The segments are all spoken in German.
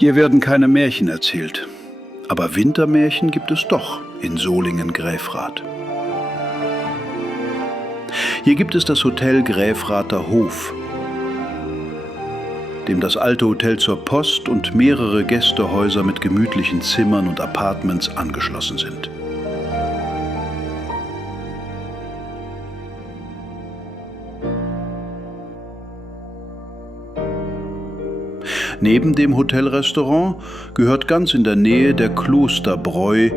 Hier werden keine Märchen erzählt, aber Wintermärchen gibt es doch in Solingen-Gräfrath. Hier gibt es das Hotel Gräfrather Hof, dem das alte Hotel zur Post und mehrere Gästehäuser mit gemütlichen Zimmern und Appartements angeschlossen sind. Neben dem Hotelrestaurant gehört ganz in der Nähe der Klosterbräu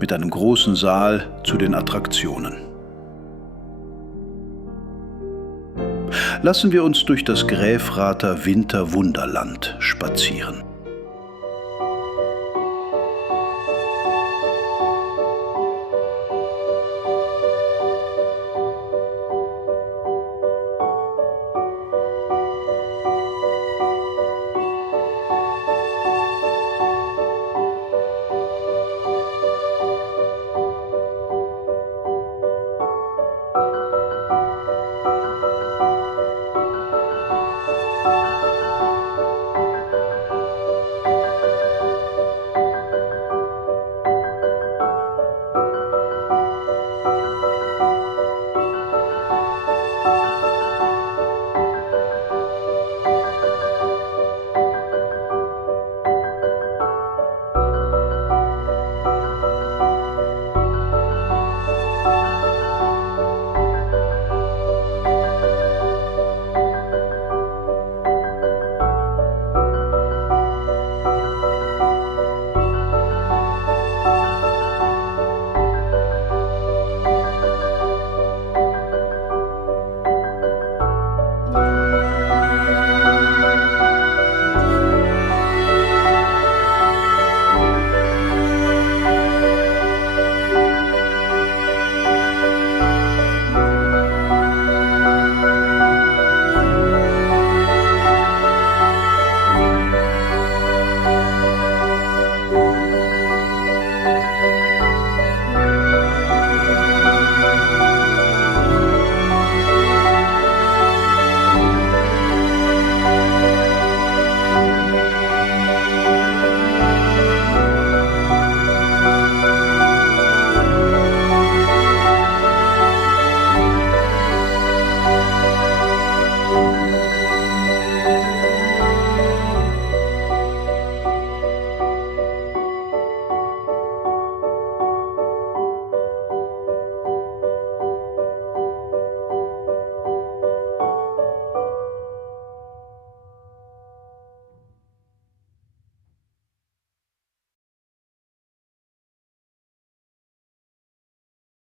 mit einem großen Saal zu den Attraktionen. Lassen wir uns durch das Gräfrather Winterwunderland spazieren.